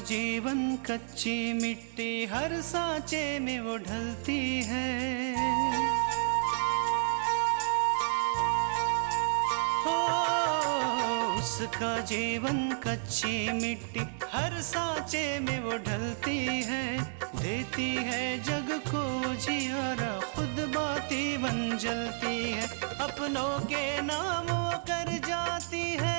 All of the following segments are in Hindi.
जीवन कच्ची मिट्टी हर सांचे में वो ढलती है। हो उसका जीवन कच्ची मिट्टी हर सांचे में वो ढलती है। देती है जग को जियारा खुद बाती बन जलती है। अपनों के नाम वो कर जाती है।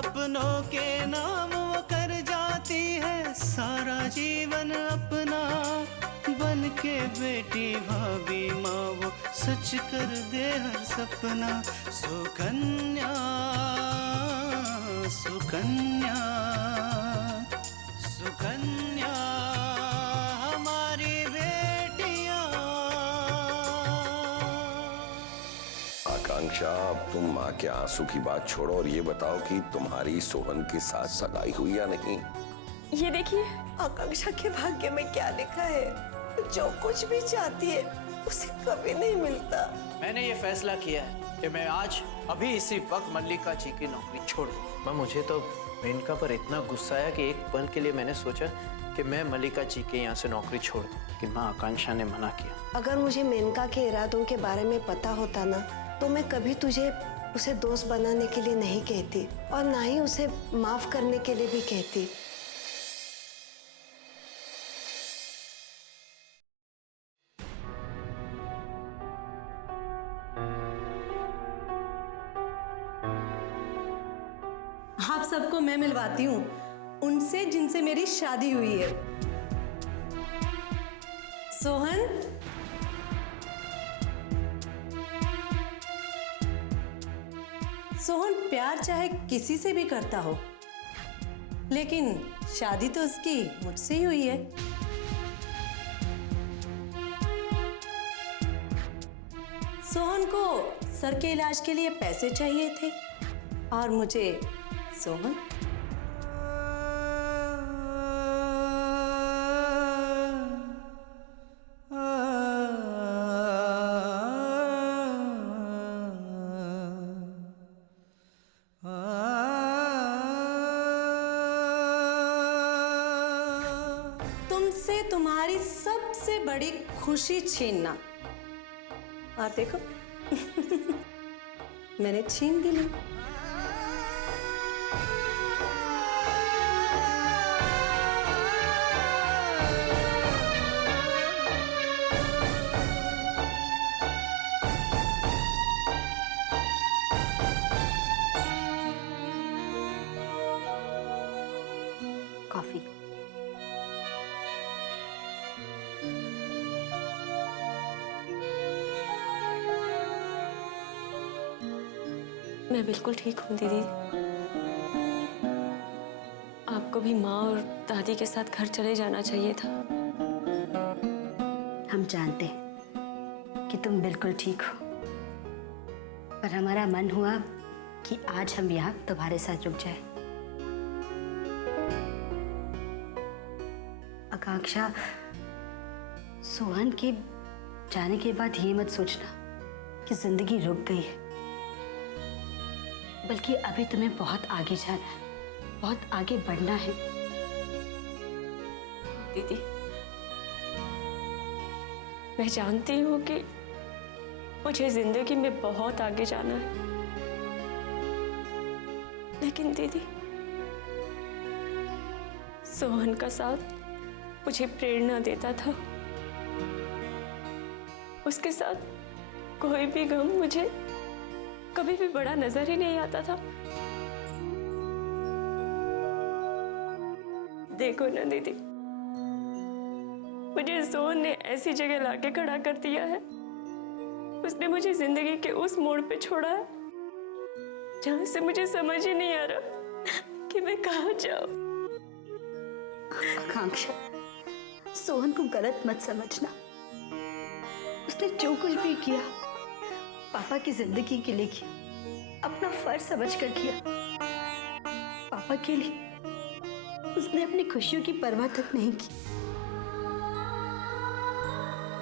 अपनों के नाम वो कर जाती है। सारा जीवन अपना बन के बेटी भाभी माँ वो सच कर दे हर सपना। सुकन्या सुकन्या सुकन्या हमारी बेटियां। आकांक्षा, अब तुम माँ के आंसू की बात छोड़ो और ये बताओ कि तुम्हारी सोहन के साथ सगाई हुई या नहीं। ये देखिए, आकांक्षा के भाग्य में क्या लिखा है, जो कुछ भी चाहती है उसे कभी नहीं मिलता। मैंने ये फैसला किया है कि मैं आज अभी इसी वक्त मल्लिका जी की नौकरी छोड़ दूं। माँ, मुझे तो मेनका पर इतना गुस्सा आया कि एक पल के लिए मैंने सोचा कि मैं मल्लिका जी के यहाँ से नौकरी छोड़ दूं, लेकिन माँ आकांक्षा ने मना किया। अगर मुझे मेनका के इरादों के बारे में पता होता ना, तो मैं कभी तुझे उसे दोस्त बनाने के लिए नहीं कहती और ना ही उसे माफ करने के लिए भी कहती। आप सबको मैं मिलवाती हूँ उनसे जिनसे मेरी शादी हुई है। सोहन, सोहन प्यार चाहे किसी से भी करता हो, लेकिन शादी तो उसकी मुझसे ही हुई है। सोहन को सर के इलाज के लिए पैसे चाहिए थे और मुझे सोहन। तुमसे तुम्हारी सबसे बड़ी खुशी छीनना, और देखो मैंने छीन भी ली। कॉफी। मैं बिल्कुल ठीक हूँ दीदी। आपको भी माँ और दादी के साथ घर चले जाना चाहिए था। हम जानते हैं कि तुम बिल्कुल ठीक हो, पर हमारा मन हुआ कि आज हम यहाँ तुम्हारे साथ रुक जाए। आकांक्षा, सोहन के जाने के बाद ये मत सोचना कि जिंदगी रुक गई है, बल्कि अभी तुम्हें बहुत आगे जाना है, बहुत आगे बढ़ना है। दीदी, मैं जानती हूँ कि मुझे जिंदगी में बहुत आगे जाना है, लेकिन दीदी, सोहन का साथ मुझे प्रेरणा देता था। उसके साथ कोई भी गम मुझे कभी भी बड़ा नजर ही नहीं आता था। देखो ना दीदी, मुझे सोहन ने ऐसी जगह लाके खड़ा कर दिया है। उसने मुझे जिंदगी के उस मोड़ पे छोड़ा है जहां से मुझे समझ ही नहीं आ रहा कि मैं कहाँ जाऊं। आकांक्षा, सोहन को गलत मत समझना। उसने जो कुछ भी किया पापा की जिंदगी के लिए किया, अपना फर्ज समझकर किया। पापा के लिए उसने अपनी खुशियों की परवाह तक नहीं की।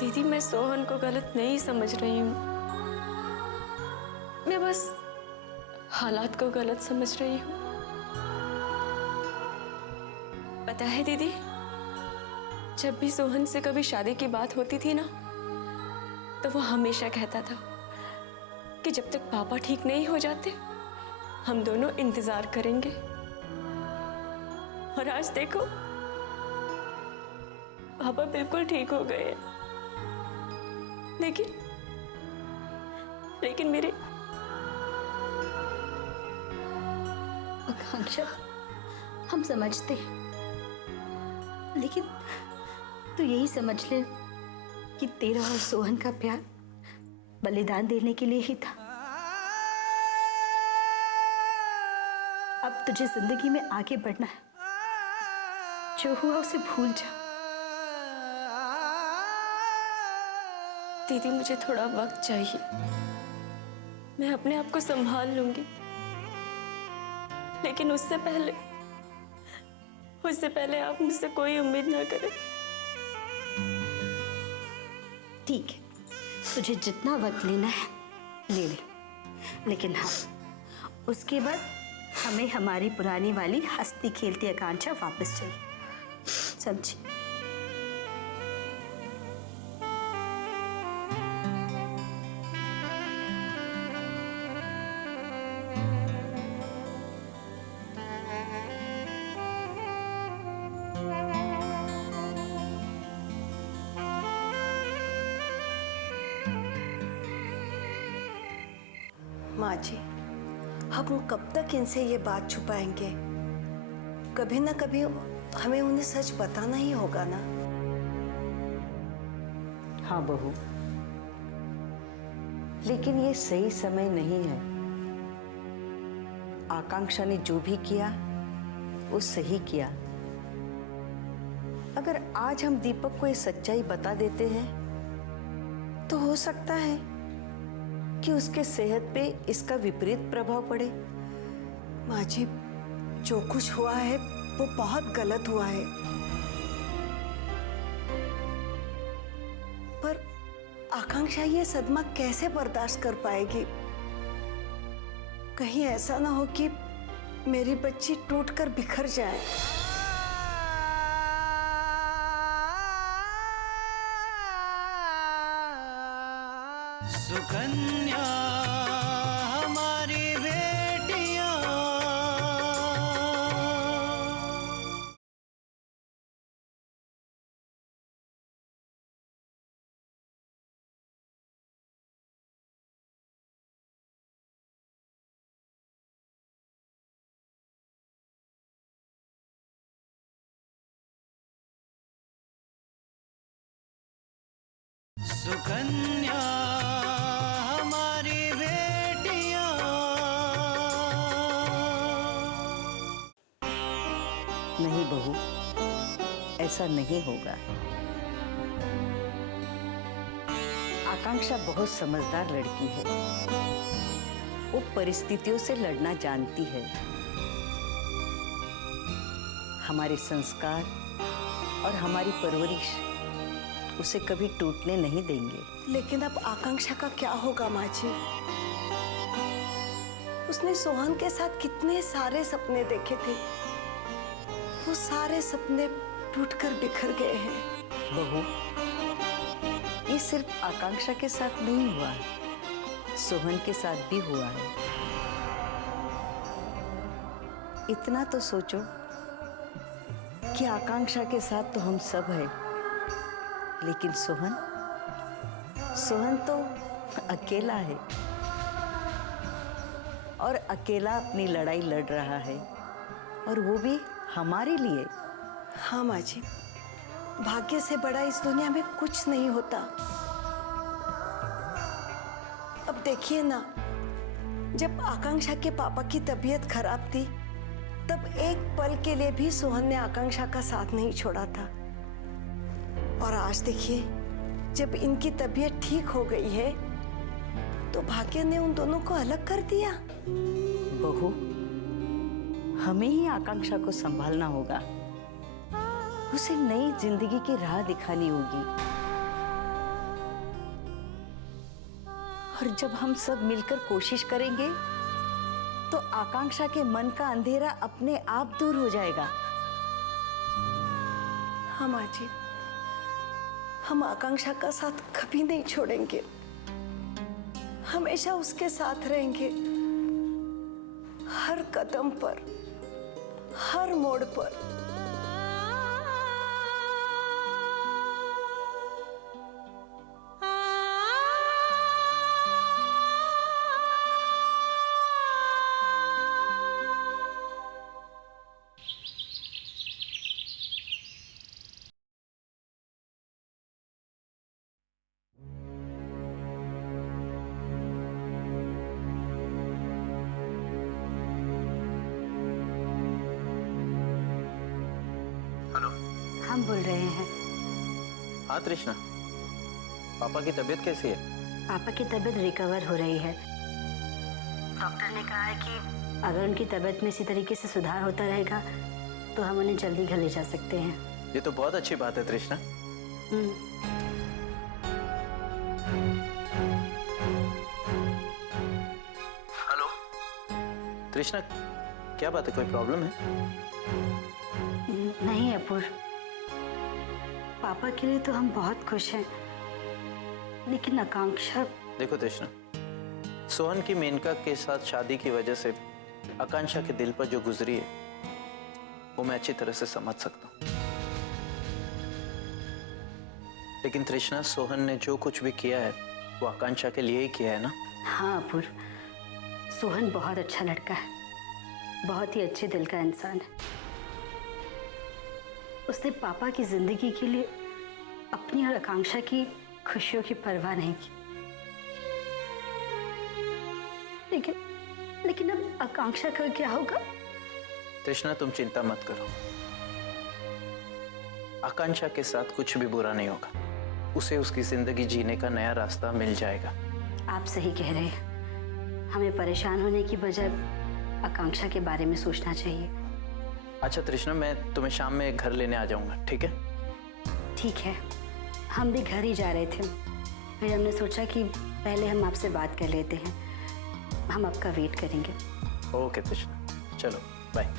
दीदी, मैं सोहन को गलत नहीं समझ रही हूँ। मैं बस हालात को गलत समझ रही हूँ। पता है दीदी, जब भी सोहन से कभी शादी की बात होती थी ना, तो वो हमेशा कहता था कि जब तक पापा ठीक नहीं हो जाते हम दोनों इंतजार करेंगे। और आज देखो, पापा बिल्कुल ठीक हो गए। लेकिन मेरे आकांक्षा, हम समझते हैं, लेकिन तू यही समझ ले कि तेरा और सोहन का प्यार बलिदान देने के लिए ही था। अब तुझे जिंदगी में आगे बढ़ना है, जो हुआ उसे भूल जा। दीदी, मुझे थोड़ा वक्त चाहिए, मैं अपने आप को संभाल लूंगी। लेकिन उससे पहले आप मुझसे कोई उम्मीद ना करें। ठीक है, तुझे जितना वक्त लेना है ले ले, लेकिन हाँ, उसके बाद हमें हमारी पुरानी वाली हंसती खेलती आकांक्षा वापस चाहिए, समझी? माँ जी, हम कब तक इनसे ये बात छुपाएंगे? कभी ना कभी हमें उन्हें सच बताना ही होगा ना। हाँ बहू, लेकिन ये सही समय नहीं है। आकांक्षा ने जो भी किया वो सही किया। अगर आज हम दीपक को ये सच्चाई बता देते हैं तो हो सकता है कि उसके सेहत पे इसका विपरीत प्रभाव पड़े। माँ जी, जो कुछ हुआ है वो बहुत गलत हुआ है, पर आकांक्षा ये सदमा कैसे बर्दाश्त कर पाएगी? कहीं ऐसा ना हो कि मेरी बच्ची टूटकर बिखर जाए। सुकन्या हमारी बेटियां, सुकन्या हमारी बेटियां। नहीं बहू, ऐसा नहीं होगा। आकांक्षा बहुत समझदार लड़की है। वो परिस्थितियों से लड़ना जानती है। हमारे संस्कार और हमारी परवरिश उसे कभी टूटने नहीं देंगे। लेकिन अब आकांक्षा का क्या होगा माँ जी? उसने सोहन के साथ कितने सारे सपने देखे थे, वो सारे सपने टूटकर बिखर गए हैं। बहू, ये सिर्फ आकांक्षा के साथ नहीं हुआ, सोहन के साथ भी हुआ है। इतना तो सोचो कि आकांक्षा के साथ तो हम सब हैं, लेकिन सोहन तो अकेला है और अकेला अपनी लड़ाई लड़ रहा है, और वो भी हमारे लिए। हाँ माँ जी, भाग्य से बड़ा इस दुनिया में कुछ नहीं होता। अब देखिए ना, जब आकांक्षा के पापा की तबीयत खराब थी, तब एक पल के लिए भी सोहन ने आकांक्षा का साथ नहीं छोड़ा था। और आज देखिए, जब इनकी तबीयत ठीक हो गई है, तो भाग्य ने उन दोनों को अलग कर दिया। बहू, हमें ही आकांक्षा को संभालना होगा। उसे नई जिंदगी की राह दिखानी होगी। और जब हम सब मिलकर कोशिश करेंगे तो आकांक्षा के मन का अंधेरा अपने आप दूर हो जाएगा। हाँ माँ जी, हम आकांक्षा का साथ कभी नहीं छोड़ेंगे, हमेशा उसके साथ रहेंगे, हर कदम पर, हर मोड़ पर। हम बोल रहे हैं। हाँ तृष्णा, पापा की तबीयत कैसी है? पापा की तबीयत रिकवर हो रही है। डॉक्टर ने कहा है कि अगर उनकी तबीयत में इसी तरीके से सुधार होता रहेगा तो हम उन्हें जल्दी घर ले जा सकते हैं। ये तो बहुत अच्छी बात है तृष्णा। हेलो तृष्णा, क्या बात है, कोई प्रॉब्लम है? नहीं अपूर, पापा के लिए तो हम बहुत खुश हैं, लेकिन आकांक्षा। देखो तृष्णा, सोहन की मेनका के साथ शादी की वजह से आकांक्षा के दिल पर जो गुजरी है वो मैं अच्छी तरह से समझ सकता हूँ। लेकिन तृष्णा, सोहन ने जो कुछ भी किया है वो आकांक्षा के लिए ही किया है ना? हाँ अपूर, सोहन बहुत अच्छा लड़का है, बहुत ही अच्छे दिल का इंसान है। उसने पापा की जिंदगी के लिए अपनी और आकांक्षा की खुशियों की परवाह नहीं की। लेकिन अब आकांक्षा का क्या होगा? तृष्णा, तुम चिंता मत करो, आकांक्षा के साथ कुछ भी बुरा नहीं होगा, उसे उसकी जिंदगी जीने का नया रास्ता मिल जाएगा। आप सही कह रहे हैं, हमें परेशान होने की बजाय आकांक्षा के बारे में सोचना चाहिए। अच्छा तृष्णा, मैं तुम्हें शाम में घर लेने आ जाऊंगा, ठीक है? ठीक है, हम भी घर ही जा रहे थे, फिर हमने सोचा कि पहले हम आपसे बात कर लेते हैं। हम आपका वेट करेंगे। ओके तृष्णा, चलो बाय।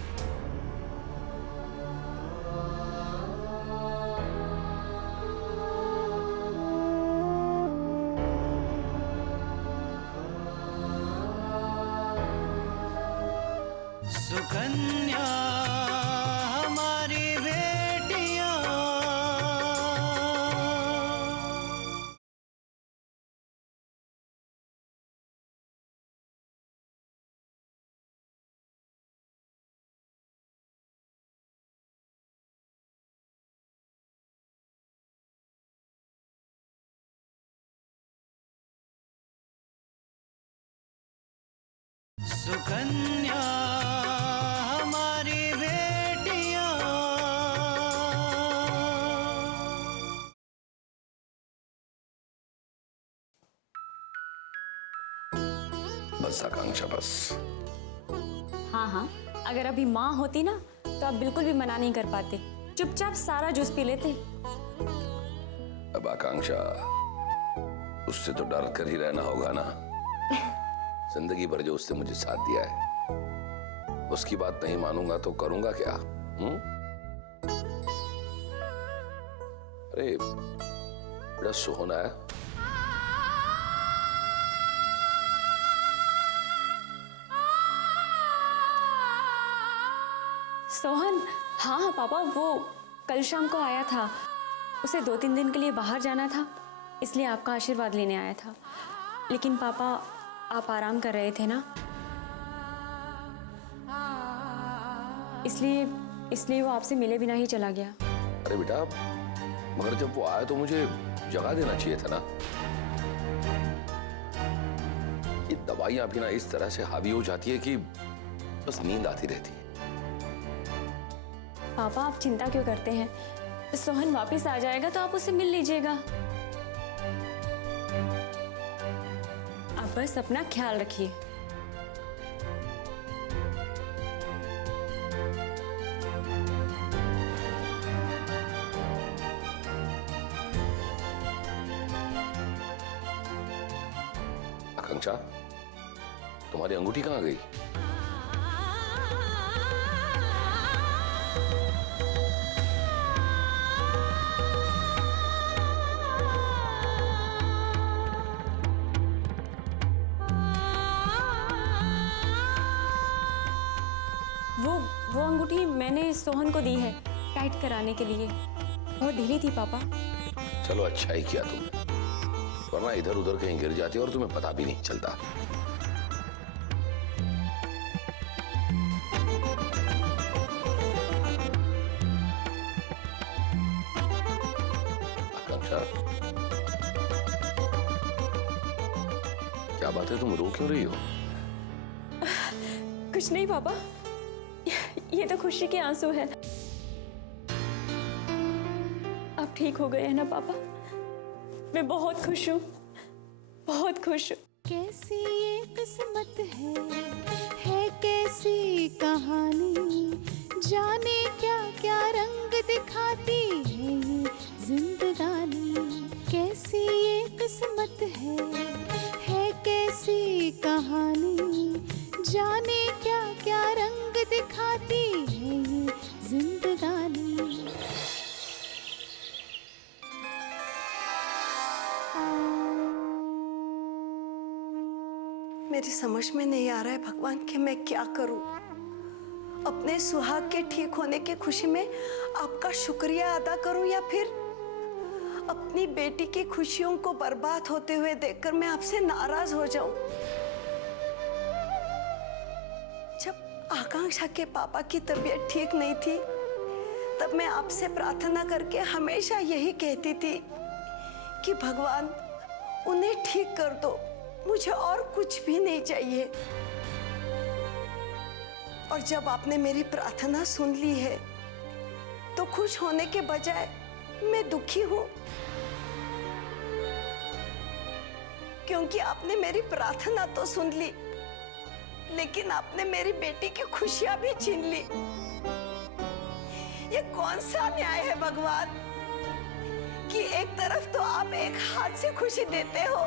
सुकन्या हमारी बेटियां, सुकन्या हमारी बेटियां। बस आकांक्षा, बस। हाँ हाँ, अगर अभी माँ होती ना तो आप बिल्कुल भी मना नहीं कर पाते, चुपचाप सारा जूस पी लेते। अब आकांक्षा, उससे तो डर कर ही रहना होगा ना। जिंदगी भर जो उसने मुझे साथ दिया है, उसकी बात नहीं मानूंगा तो करूंगा क्या? अरे बड़ा सोहन आया। सोहन? हाँ हाँ पापा, वो कल शाम को आया था, उसे 2-3 दिन के लिए बाहर जाना था, इसलिए आपका आशीर्वाद लेने आया था। लेकिन पापा, आप आराम कर रहे थे ना, इसलिए वो आपसे मिले बिना ही चला गया। अरे बेटा, मगर जब वो आया तो मुझे जगा देना चाहिए था ना। ये दवाइयां भी ना इस तरह से हावी हो जाती है कि बस नींद आती रहती है। पापा, आप चिंता क्यों करते हैं? सोहन वापस आ जाएगा तो आप उससे मिल लीजिएगा। आप बस अपना ख्याल रखिए। आकांक्षा, तुम्हारी अंगूठी कहाँ गई? अंगूठी मैंने सोहन को दी है टाइट कराने के लिए। बहुत ढीली थी पापा। चलो अच्छा ही किया तुमने, वरना इधर उधर कहीं गिर जाती और तुम्हें पता भी नहीं चलता। आकांक्षा, क्या बात है, तुम रो क्यों रही हो? कुछ नहीं पापा, ये तो खुशी के आंसू है। आप ठीक हो गए हैं ना पापा? मैं बहुत खुश हूँ, बहुत खुश हूँ। कैसी ये किस्मत है कैसी कहानी, जाने क्या क्या रंग दिखाती है ये जिंदगानी। कैसी ये किस्मत है कैसी कहानी, जाने क्या क्या रंग दिखाती है ये जिंदगानी। मेरी समझ में नहीं आ रहा है भगवान कि मैं क्या करूं। अपने सुहाग के ठीक होने की खुशी में आपका शुक्रिया अदा करूं या फिर अपनी बेटी की खुशियों को बर्बाद होते हुए देखकर मैं आपसे नाराज हो जाऊं। जब आकांक्षा के पापा की तबीयत ठीक नहीं थी तब मैं आपसे प्रार्थना करके हमेशा यही कहती थी कि भगवान उन्हें ठीक कर दो, मुझे और कुछ भी नहीं चाहिए। और जब आपने मेरी प्रार्थना सुन ली है तो खुश होने के बजाय मैं दुखी हूं, क्योंकि आपने मेरी प्रार्थना तो सुन ली लेकिन आपने मेरी बेटी की खुशियां भी छीन ली। ये कौन सा न्याय है भगवान कि एक तरफ तो आप एक हाथ से खुशी देते हो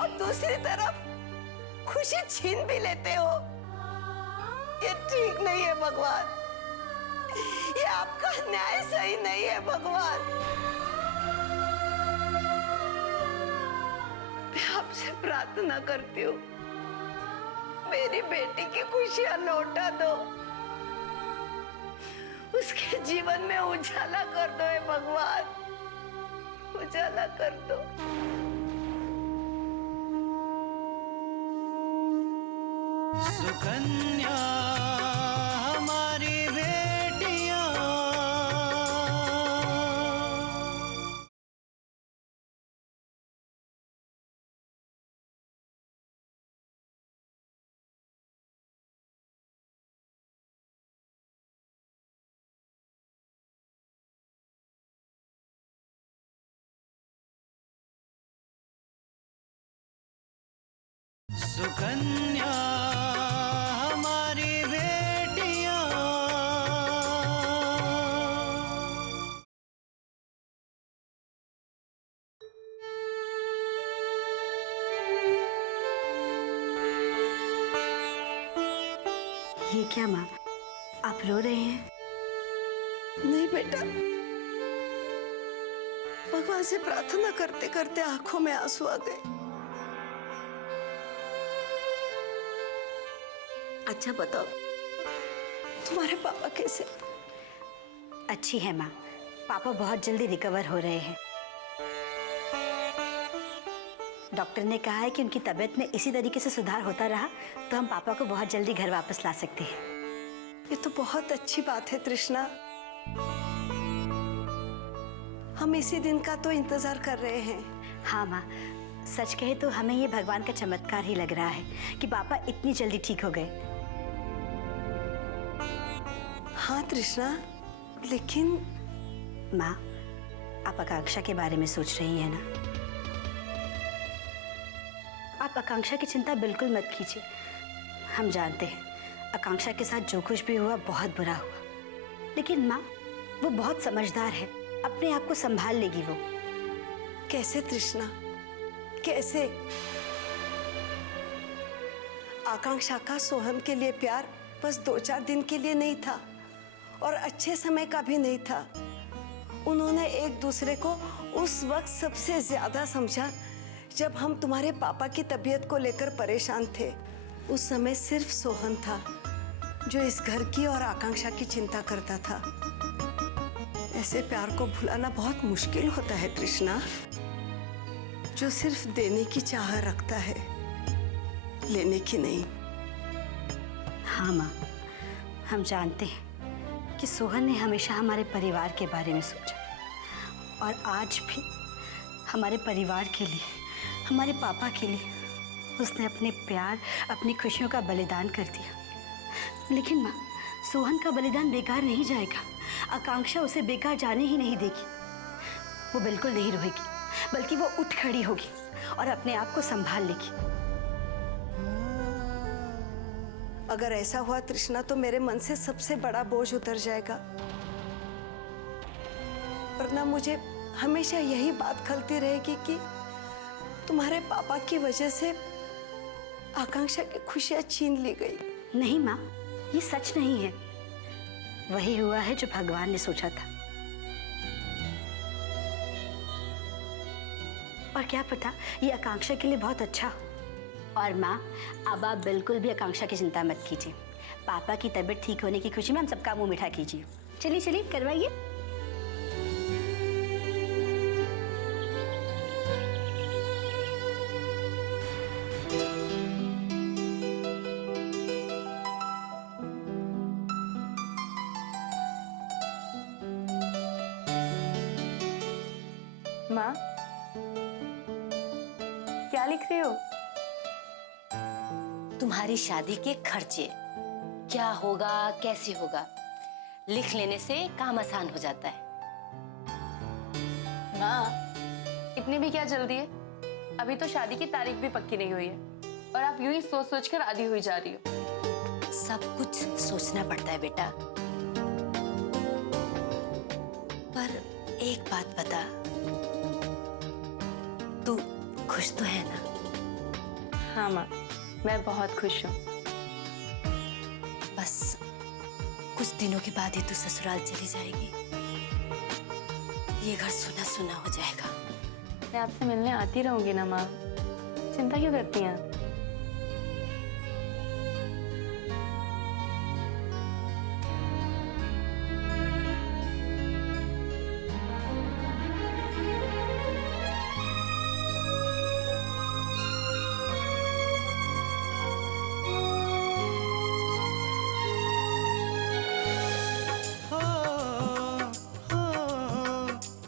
और दूसरी तरफ खुशी छीन भी लेते हो। ये ठीक नहीं है भगवान, ये आपका न्याय सही नहीं है भगवान। मैं आपसे प्रार्थना करती हूँ, मेरी बेटी की खुशियां लौटा दो, उसके जीवन में उजाला कर दो हे भगवान, उजाला कर दो। सुकन्या हमारी बेटियां, सुकन्या हमारी बेटियां। ये क्या माँ, आप रो रहे हैं? नहीं बेटा, भगवान से प्रार्थना करते करते आंखों में आंसू आ गए। अच्छा बताओ, तुम्हारे पापा कैसे? अच्छी है माँ, पापा बहुत जल्दी रिकवर हो रहे हैं। डॉक्टर ने कहा है कि उनकी तबीयत में इसी तरीके से सुधार होता रहा तो हम पापा को बहुत जल्दी घर वापस ला सकते हैं। ये तो बहुत अच्छी बात है तृष्णा, हम इसी दिन का तो इंतजार कर रहे हैं। हाँ माँ, सच कहे तो हमें ये भगवान का चमत्कार ही लग रहा है कि पापा इतनी जल्दी ठीक हो गए। हाँ तृष्णा, लेकिन माँ, आप आकांक्षा के बारे में सोच रही हैं ना? आप आकांक्षा की चिंता बिल्कुल मत कीजिए। हम जानते हैं आकांक्षा के साथ जो कुछ भी हुआ बहुत बुरा हुआ, लेकिन माँ वो बहुत समझदार है, अपने आप को संभाल लेगी वो। कैसे तृष्णा, कैसे? आकांक्षा का सोहन के लिए प्यार बस 2-4 दिन के लिए नहीं था और अच्छे समय का भी नहीं था। उन्होंने एक दूसरे को उस वक्त सबसे ज्यादा समझा जब हम तुम्हारे पापा की तबीयत को लेकर परेशान थे। उस समय सिर्फ सोहन था जो इस घर की और आकांक्षा की चिंता करता था। ऐसे प्यार को भुलाना बहुत मुश्किल होता है तृष्णा, जो सिर्फ देने की चाह रखता है, लेने की नहीं। हाँ माँ, हम जानते हैं कि सोहन ने हमेशा हमारे परिवार के बारे में सोचा और आज भी हमारे परिवार के लिए, हमारे पापा के लिए उसने अपने प्यार, अपनी खुशियों का बलिदान कर दिया। लेकिन माँ, सोहन का बलिदान बेकार नहीं जाएगा। आकांक्षा उसे बेकार जाने ही नहीं देगी। वो बिल्कुल नहीं रोएगी, बल्कि वो उठ खड़ी होगी और अपने आप को संभाल लेगी। अगर ऐसा हुआ तृष्णा तो मेरे मन से सबसे बड़ा बोझ उतर जाएगा। वरना मुझे हमेशा यही बात खलती रहेगी कि तुम्हारे पापा की वजह से आकांक्षा की खुशियां छीन ली गई। नहीं माँ, ये सच नहीं है। वही हुआ है जो भगवान ने सोचा था। और क्या पता ये आकांक्षा के लिए बहुत अच्छा हो। और माँ, अब आप बिल्कुल भी आकांक्षा की चिंता मत कीजिए। पापा की तबीयत ठीक होने की खुशी में हम सबका मुंह मीठा कीजिए। चलिए चलिए करवाइए। माँ, क्या लिख रही हो? तुम्हारी शादी के खर्चे, क्या होगा कैसे होगा, लिख लेने से काम आसान हो जाता है। माँ, इतनी भी क्या जल्दी है? अभी तो शादी की तारीख भी पक्की नहीं हुई है और आप यूं ही सोच सोच कर आधी हुई जा रही हो। सब कुछ सोचना पड़ता है बेटा। पर एक बात बता, तू खुश तो है ना? हाँ माँ, मैं बहुत खुश हूँ। बस कुछ दिनों के बाद ही तू ससुराल चली जाएगी। ये घर सुना सुना हो जाएगा। मैं आपसे मिलने आती रहूंगी ना माँ, चिंता क्यों करती हैं आप?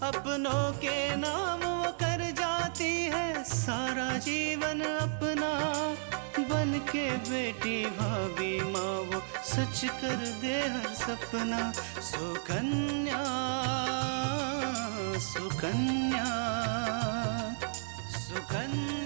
अपनों के नाम वो कर जाती है सारा जीवन अपना, बन के बेटी भाभी माँ वो सच कर दे हर सपना। सुकन्या सुकन्या सुकन्या।